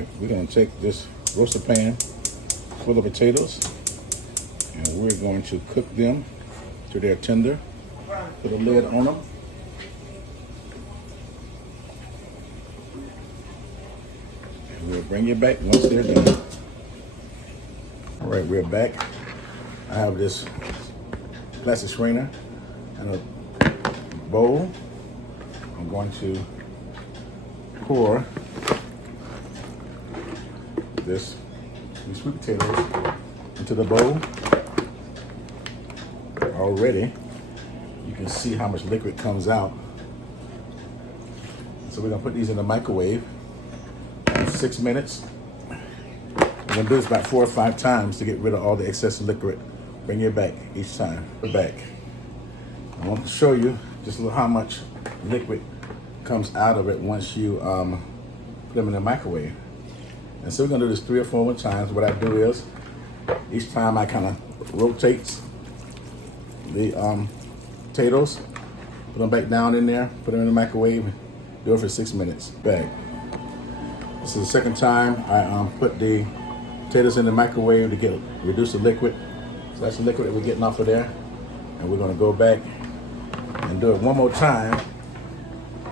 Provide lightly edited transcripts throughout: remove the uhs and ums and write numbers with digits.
right, we're gonna take this roaster pan full of potatoes and we're going to cook them till they're tender. Put a lid on them. And we'll bring you back once they're done. All right, we're back. I have this plastic strainer and a bowl. I'm going to pour these sweet potatoes into the bowl. Already, you can see how much liquid comes out. So we're gonna put these in the microwave for 6 minutes. We're gonna do this about 4 or 5 times to get rid of all the excess liquid. Bring it back each time. We're back. I want to show you just how much liquid comes out of it once you put them in the microwave. And so we're gonna do this 3 or 4 more times. What I do is, each time I kind of rotate the potatoes, put them back down in there, put them in the microwave, do it for 6 minutes. Back. This is the second time I put the potatoes in the microwave to reduce the liquid. So that's the liquid that we're getting off of there. And we're gonna go back and do it one more time.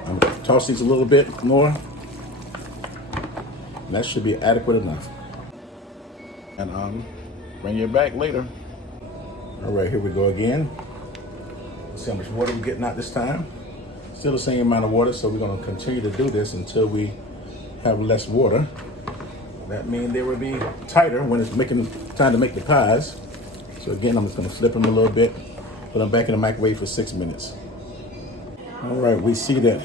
I'm gonna toss these a little bit more. And that should be adequate enough. And bring you back later. All right, here we go again. Let's see how much water we're getting out this time. Still the same amount of water, so we're gonna continue to do this until we have less water. That means they will be tighter when it's time to make the pies. So again, I'm just gonna flip them a little bit, put them back in the microwave for 6 minutes. All right, we see that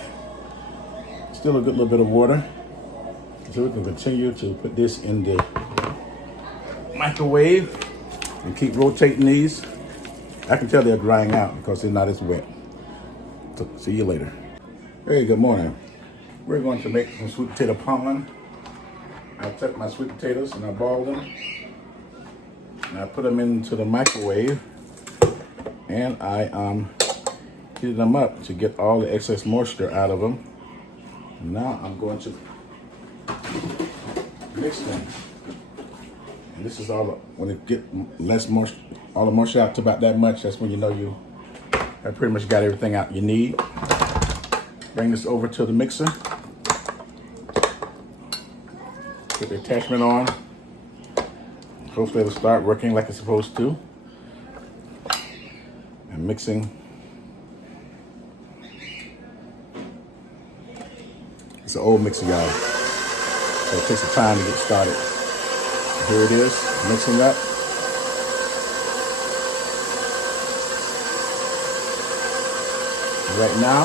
still a good little bit of water. So we can continue to put this in the microwave and keep rotating these. I can tell they're drying out because they're not as wet. So, see you later. Hey, good morning. We're going to make some sweet potato pond. I took my sweet potatoes and I boiled them. And I put them into the microwave. And I heated them up to get all the excess moisture out of them. Now I'm going to mix them. And this is all, when it get less moisture, all the moisture out to about that much, that's when you know you have pretty much got everything out you need. Bring this over to the mixer. Put the attachment on. Hopefully it'll start working like it's supposed to. And mixing. It's an old mixer, y'all. So it takes some time to get started. Here it is, mixing up. Right now,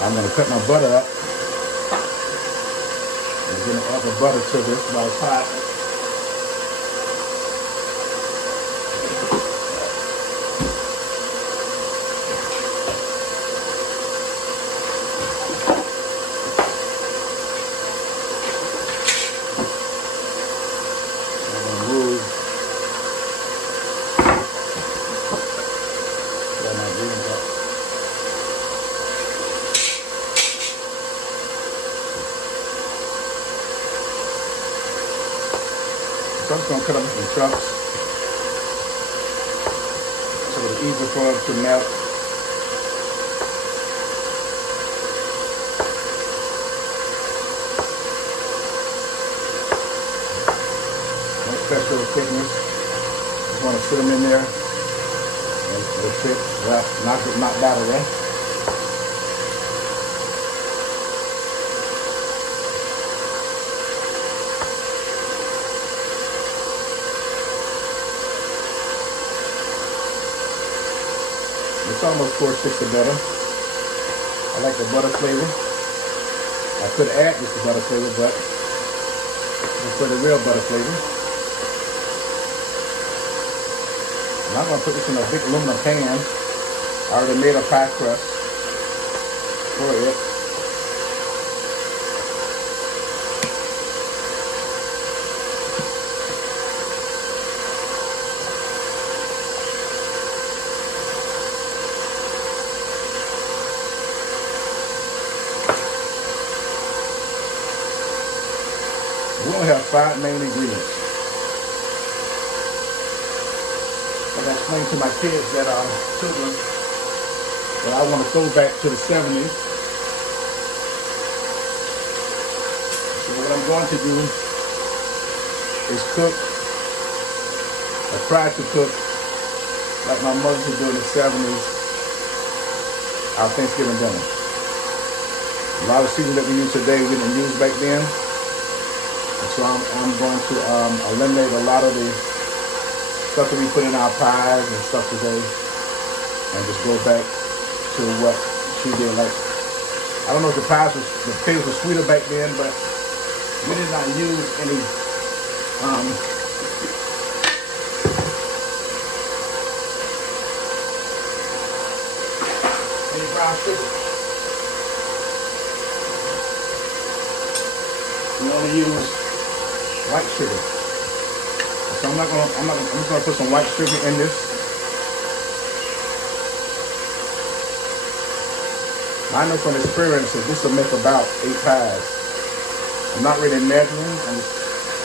I'm gonna cut my butter up. I'm gonna add the butter to this while it's hot. So I'm just going to cut up some chunks so it's easy for them to melt. No special thickness. Just want to sit them in there and they'll sit. Well, knock that away. It's almost 4 sticks of butter. I like the butter flavor. I could add just the butter flavor, but for the real butter flavor. And I'm gonna put this in a big aluminum pan. I already made a pie crust for it. We only have 5 main ingredients. Like I explained to my kids that are children that I want to go back to the 70s. So what I'm going to do is cook, or try to cook, like my mother would do in the 70s, our Thanksgiving dinner. A lot of seasoning that we use today we didn't use back then. And so I'm going to eliminate a lot of the stuff that we put in our pies and stuff today and just go back to what she did. Like, I don't know if the potatoes were sweeter back then, but we did not use any brown sugar. We only use white sugar. So I'm just gonna put some white sugar in this. I know from experience that this will make about 8 pies. I'm not really measuring, I'm just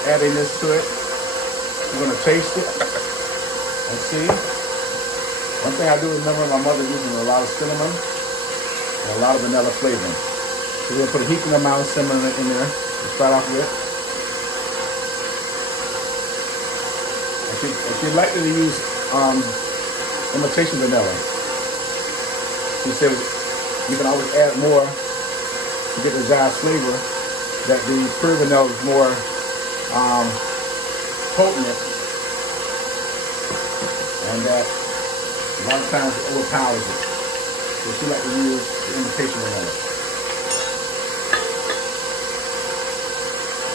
adding this to it. I'm gonna taste it and see. One thing I do remember, my mother using a lot of cinnamon and a lot of vanilla flavoring. So we're gonna put a heaping amount of cinnamon in there to start off with. And she likely to use imitation vanilla. She said you can always add more to get the desired flavor. That the pure vanilla is more potent, and that a lot of times it overpowers it. So she likes to use the imitation vanilla.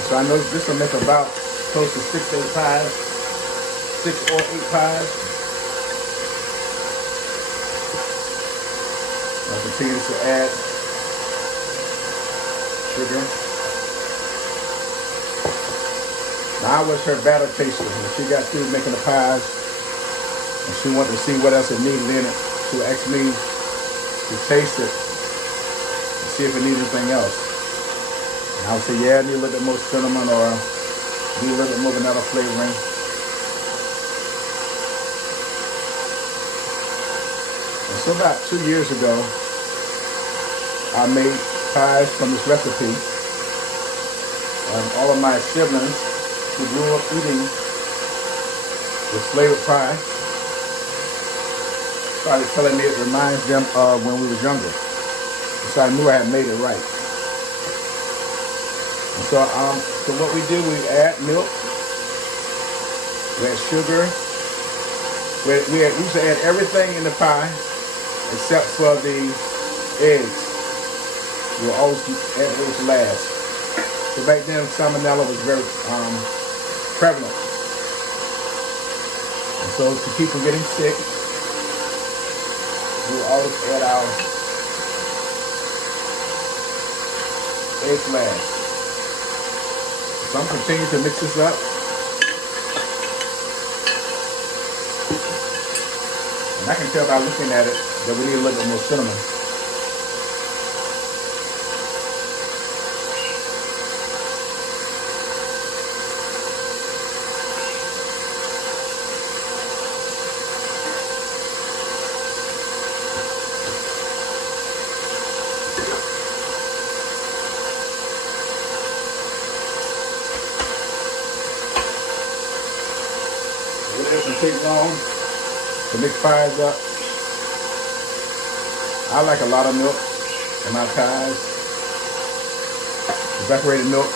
So I know this will make about close to 6 to 8 pies, 6 or 8 pies. I'll continue to add sugar. Now I was her batter taster. When she got through making the pies and she wanted to see what else it needed in it, she would ask me to taste it and see if it needed anything else. And I would say, yeah, I need a little bit more cinnamon or need a little bit more vanilla flavoring. And so about 2 years ago, I made pies from this recipe. And all of my siblings who grew up eating this flavored pie started telling me it reminds them of when we were younger. So I knew I had made it right. And so what we do, we add milk, we add sugar, we used to add everything in the pie except for the eggs. We'll always add those last. So back then, salmonella was very prevalent. And so to keep from getting sick, we'll always add our eggs last. So I'm continuing to mix this up. And I can tell by looking at it that we need a little bit more cinnamon. It doesn't take long to mix pies up. I like a lot of milk in my pies. Evaporated milk.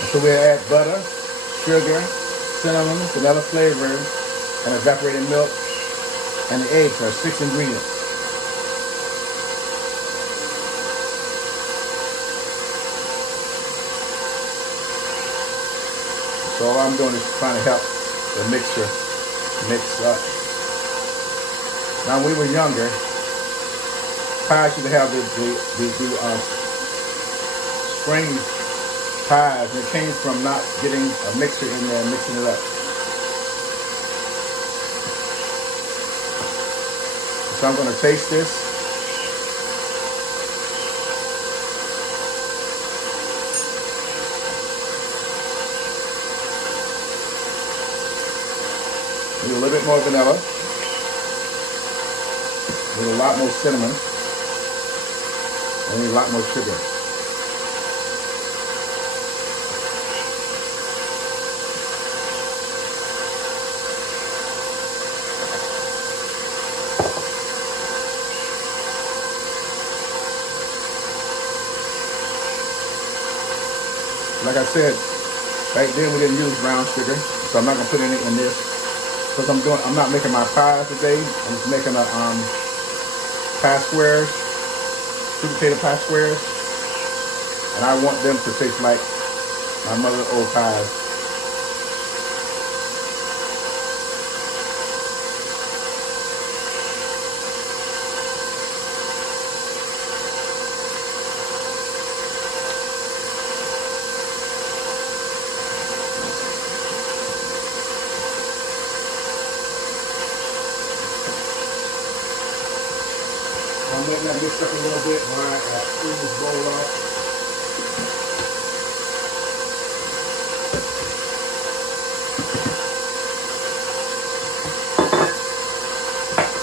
And so we add butter, sugar, cinnamon, vanilla flavor, and evaporated milk. And the eggs are 6 ingredients. So all I'm doing is trying to help the mixture mix up. Now when we were younger, pies used to have the spring pies, and it came from not getting a mixer in there and mixing it up. So I'm going to taste this. need a little bit more vanilla. Need a lot more cinnamon. I need a lot more sugar. Like I said, back then we didn't use brown sugar, so I'm not gonna put any in this because I'm not making my pies today. I'm just making a pie squares, sweet potato pie squares, and I want them to taste like my mother's old pies. I'm letting that mix up a little bit while I clean this bowl off.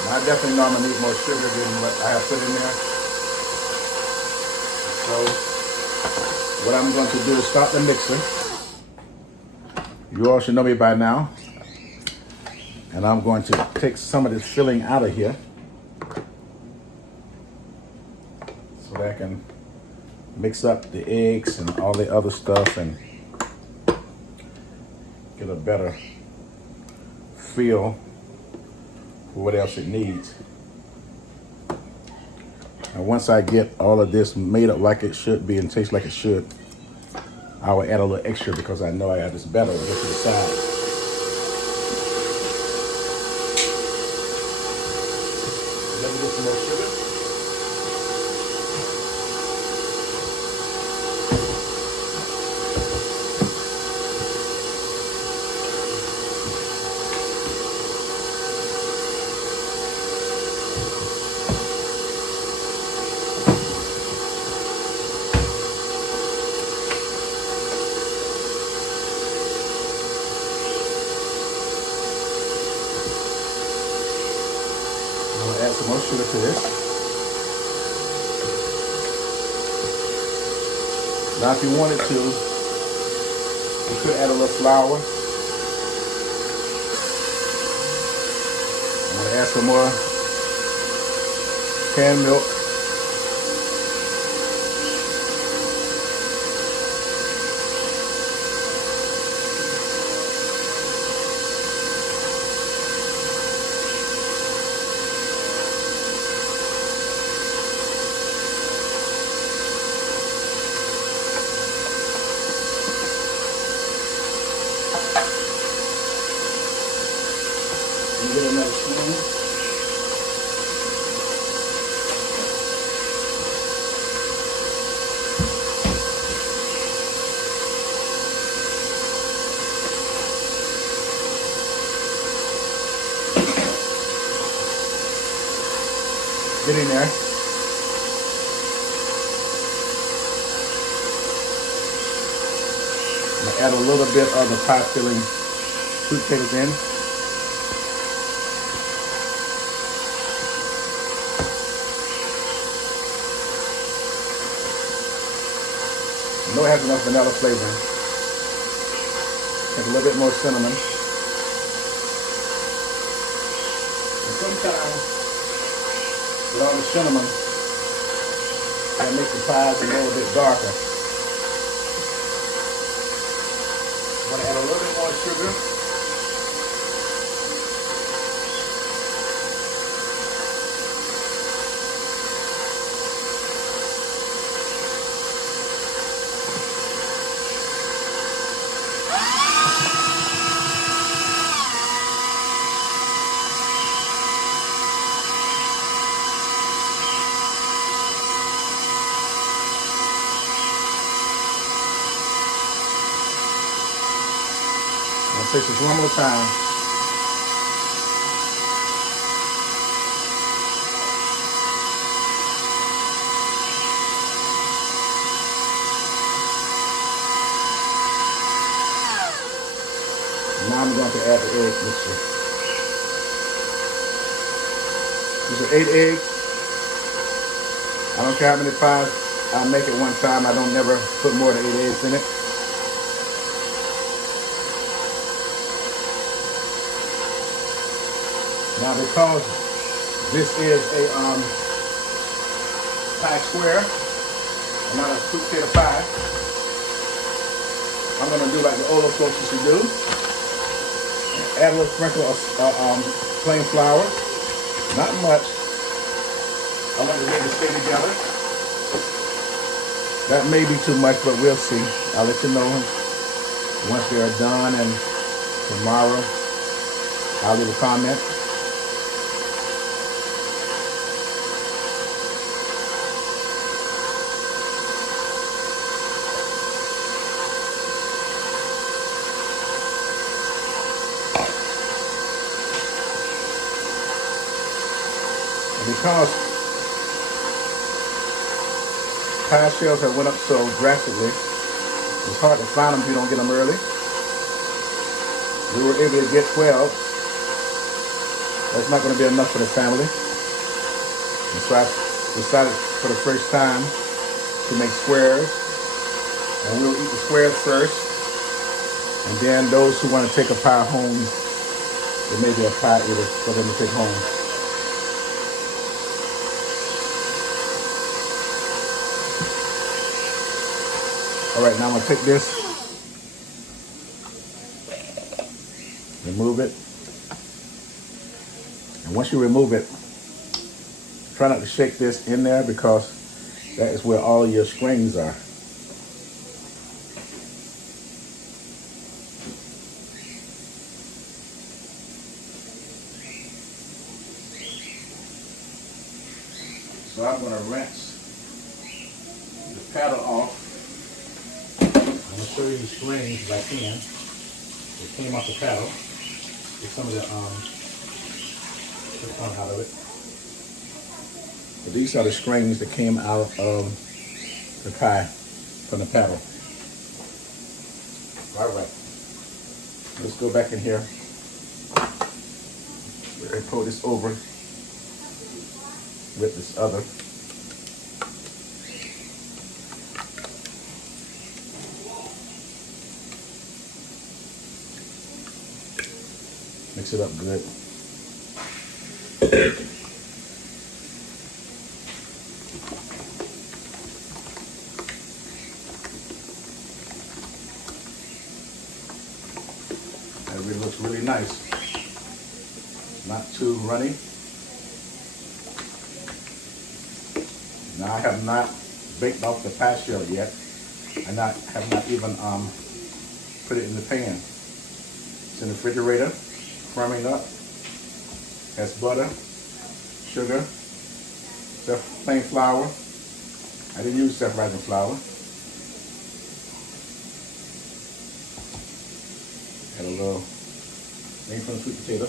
Now, I definitely know I'm gonna need more sugar than what I have put in there. So what I'm going to do is stop the mixer. You all should know me by now. And I'm going to take some of this filling out of here, so that I can mix up the eggs and all the other stuff and get a better feel for what else it needs. And once I get all of this made up like it should be and taste like it should, I will add a little extra because I know I have this batter to get to the side. Let me get some more sugar. Add some more sugar to this. Now if you wanted to, you could add a little flour. I'm going to add some more canned milk. Get another spoon. Get in there. I'm gonna add a little bit of the pie filling sweet potatoes in. I know it has enough vanilla flavor. Take a little bit more cinnamon. And sometimes, with all the cinnamon, that makes the pies a little bit darker. I'm going to add a little bit more sugar. I'll take this one more time. Now I'm going to add the egg mixture. These are 8 eggs. I don't care how many pies I make at one time. I don't never put more than 8 eggs in it. Now, because this is a pie square, and not a sweet potato pie, I'm gonna do like the older folks used to do. Add a little sprinkle of plain flour, not much. I want the egg to stay together. That may be too much, but we'll see. I'll let you know once they are done, and tomorrow I'll leave a comment. Because pie shells have went up so drastically, it's hard to find them if you don't get them early. We were able to get 12. That's not going to be enough for the family. And so I decided for the first time to make squares. And we'll eat the squares first. And then those who want to take a pie home, there may be a pie either for them to take home. All right, now I'm gonna take this, remove it, and once you remove it, try not to shake this in there because that is where all your strings are. So I'm gonna rinse the paddle off. I'm going to show you the strings if I can. It came off the paddle. Get some of the fun out of it. But these are the strings that came out of the pie from the paddle. All right. Let's go back in here. I pull this over with this other. Mix it up good. That really looks really nice. Not too runny. Now I have not baked off the pie shell yet. I have not even put it in the pan. It's in the refrigerator. Firming up, has butter, sugar, plain flour. I didn't use self-rising flour. Add a little thing from the sweet potato.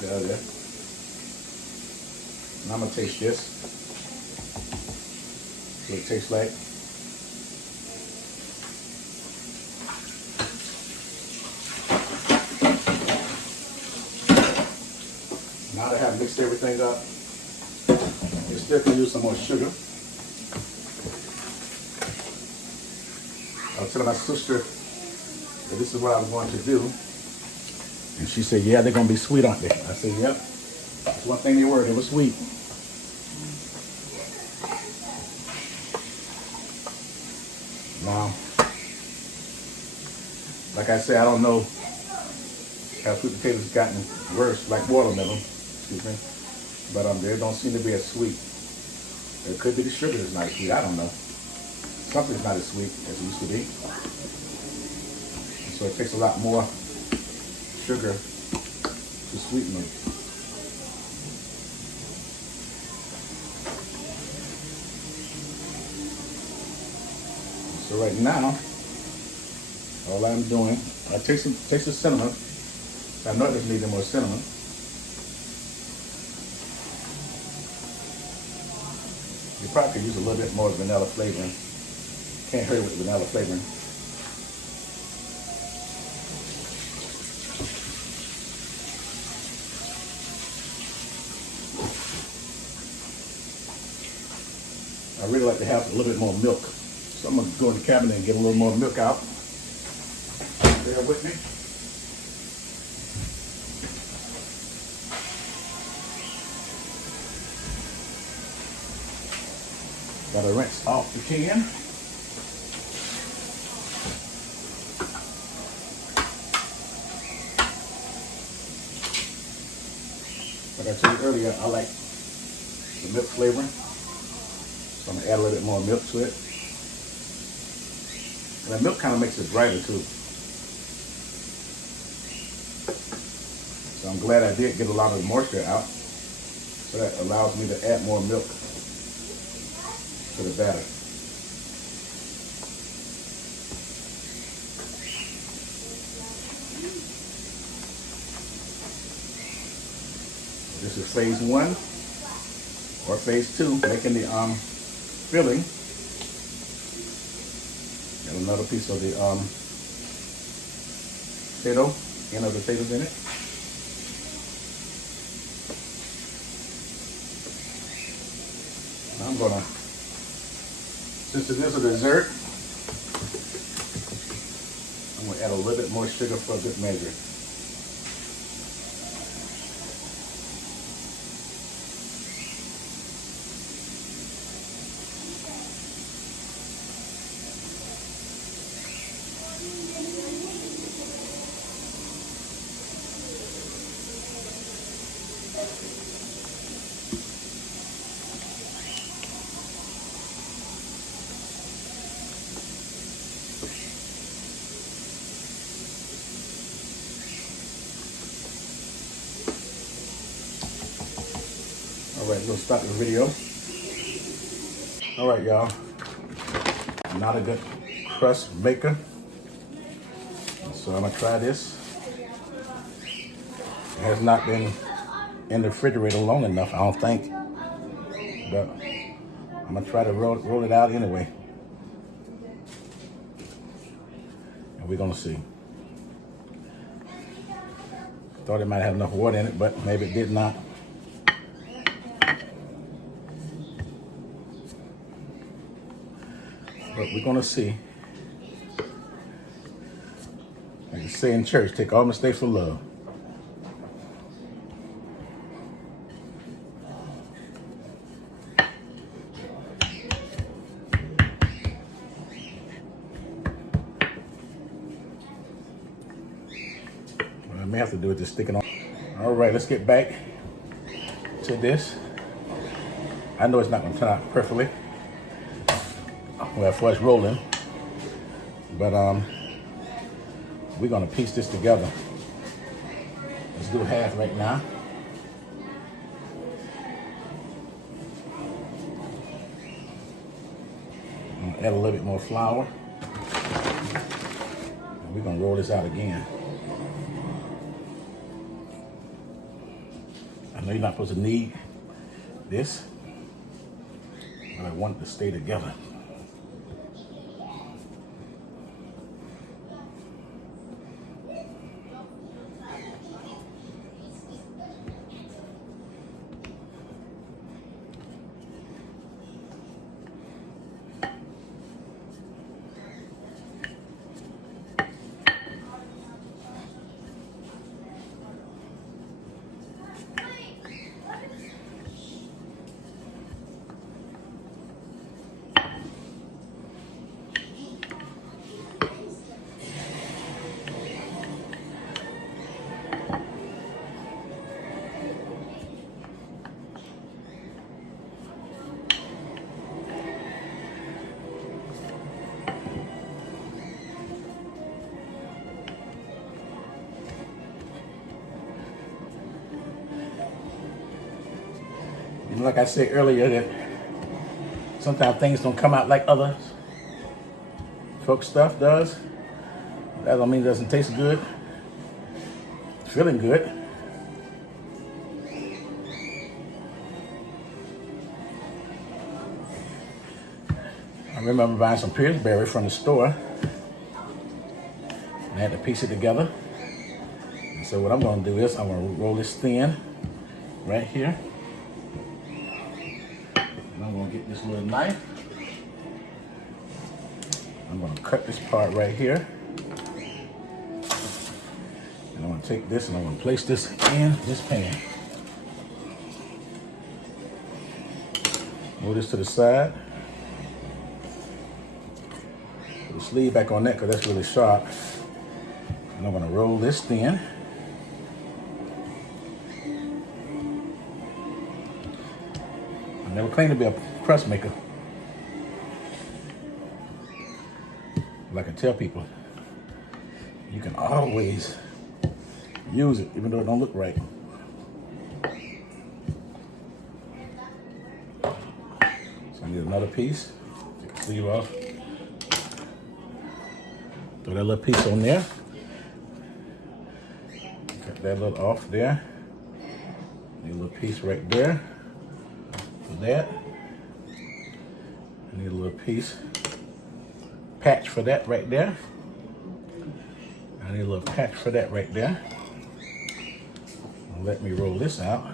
There. And I'm gonna taste this. See what it tastes like. Now that I have mixed everything up, you still can use some more sugar. I was telling my sister that this is what I was going to do. And she said, yeah, they're going to be sweet, aren't they? I said, yep. That's one thing they were. They were sweet. Now, like I said, I don't know how sweet potatoes gotten worse, like watermelon. Excuse me, but they don't seem to be as sweet. It could be the sugar is not as sweet. I don't know. Something's not as sweet as it used to be. And so it takes a lot more sugar to sweeten them. So right now, all I'm doing, I taste the cinnamon. I know it doesn't need any more cinnamon. You probably could use a little bit more vanilla flavoring. Can't hurt it with vanilla flavoring. I really like to have a little bit more milk. So I'm gonna go in the cabinet and get a little more milk out. Bear with me. Gotta rinse off the can. Like I told you earlier, I like the milk flavoring. So I'm gonna add a little bit more milk to it. And the milk kind of makes it brighter too. So I'm glad I did get a lot of the moisture out. So that allows me to add more milk to the batter. This is phase 1 or phase 2, making the filling. And another piece of the potato, end of the potatoes in it. I'm gonna, since it is a dessert, I'm gonna add a little bit more sugar for a good measure. All right, we'll stop the video. All right, y'all. Not a good crust maker. So I'm gonna try this. It has not been in the refrigerator long enough, I don't think. But I'm gonna try to roll it out anyway. And we're gonna see. Thought it might have enough water in it, but maybe it did not. But we're gonna see. Like you say in church, take all mistakes for love. What I may have to do is just stick it on. All right, let's get back to this. I know it's not gonna turn out perfectly. Well, for us rolling, but we're gonna piece this together. Let's do half right now. I'm gonna add a little bit more flour. And we're gonna roll this out again. I know you're not supposed to need this, but I want it to stay together. And like I said earlier, that sometimes things don't come out like other folks' stuff does. That don't mean it doesn't taste good. It's feeling good. I remember buying some Pillsbury from the store. I had to piece it together. And so what I'm going to do is I'm going to roll this thin right here. And I'm going to Take this little knife. I'm going to cut this part right here. And I'm going to take this and I'm going to place this in this pan. Move this to the side. Put the sleeve back on that because that's really sharp. And I'm going to roll this thin. I never claimed to be a crust maker. But I can tell people, you can always use it even though it don't look right. So I need another piece. Take the sleeve off. Throw that little piece on there. Cut that little off there. Need a little piece right there. For that. I need a little piece. Patch for that right there. I need a little patch for that right there. Let me roll this out.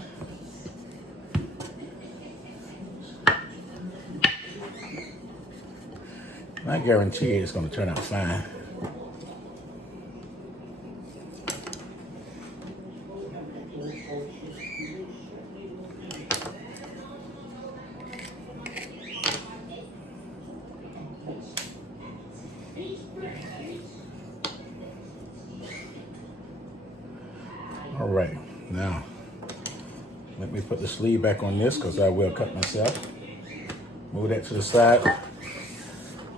I guarantee you it's going to turn out fine. All right, now let me put the sleeve back on this because I will cut myself. Move that to the side.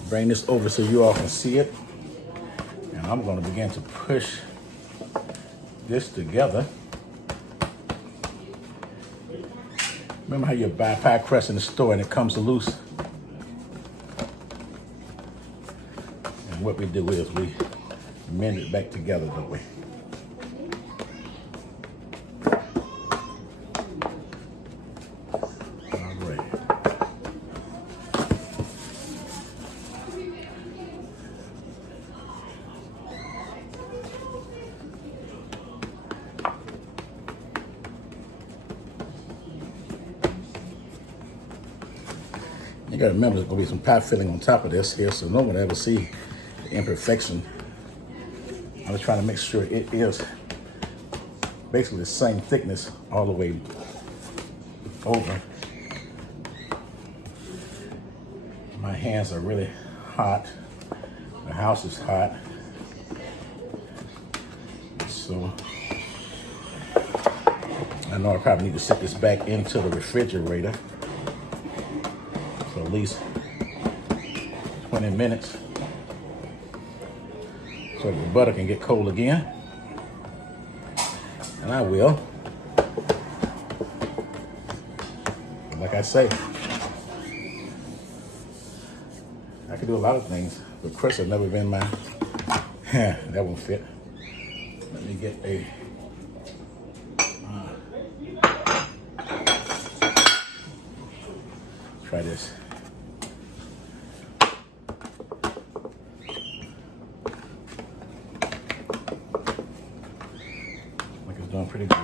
Bring this over so you all can see it. And I'm going to begin to push this together. Remember how you buy pie crust in the store and it comes loose? And what we do is we mend it back together, don't we? You gotta remember there's gonna be some pie filling on top of this here, so no one ever see the imperfection. I'm just trying to make sure it is basically the same thickness all the way over. My hands are really hot. The house is hot. So I know I probably need to set this back into the refrigerator. For at least 20 minutes so the butter can get cold again. And I will. Like I say, I can do a lot of things, but crust has never been my, that won't fit. Let me get a, try this. Like it's doing pretty good.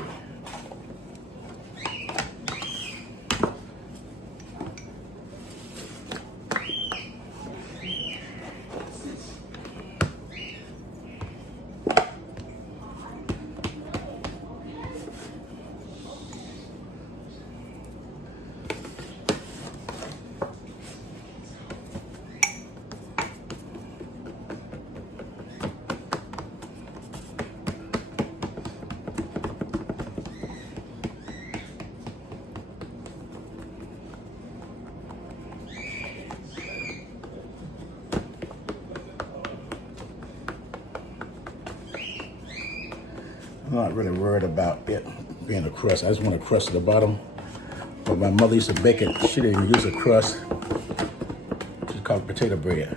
I'm not really worried about it being a crust. I just want a crust at the bottom. But my mother used to bake it. She didn't even use a crust. She called it potato bread.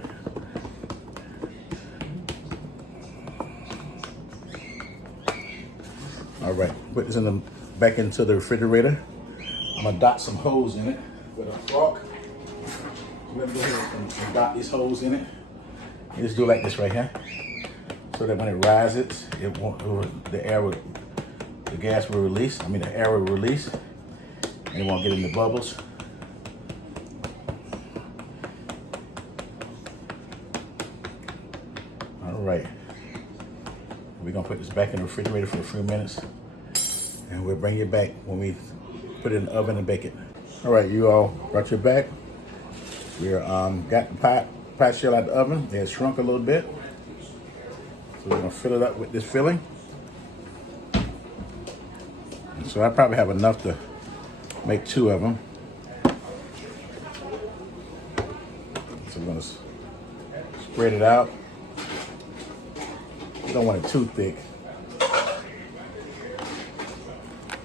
All right, put this back into the refrigerator. I'm gonna dot some holes in it with a fork. We're gonna go ahead and dot these holes in it. You just do it like this right here. So that when it rises, it won't, the gas will release. I mean, the air will release, and it won't get in the bubbles. right. We're gonna put this back in the refrigerator for a few minutes, and we'll bring it back when we put it in the oven and bake it. All right, you all brought your back. We're got the pie shell out the oven. It has shrunk a little bit, so we're gonna fill it up with this filling. And so I probably have enough to make 2 of them. So we're gonna spread it out. You don't want it too thick.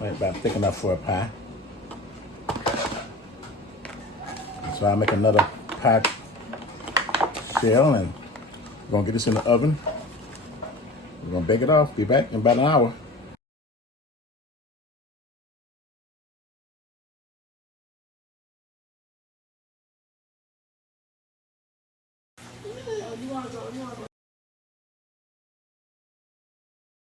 About thick enough for a pie. So I'll make another pie shell and we're gonna get this in the oven. We're gonna bake it off. Be back in about an hour.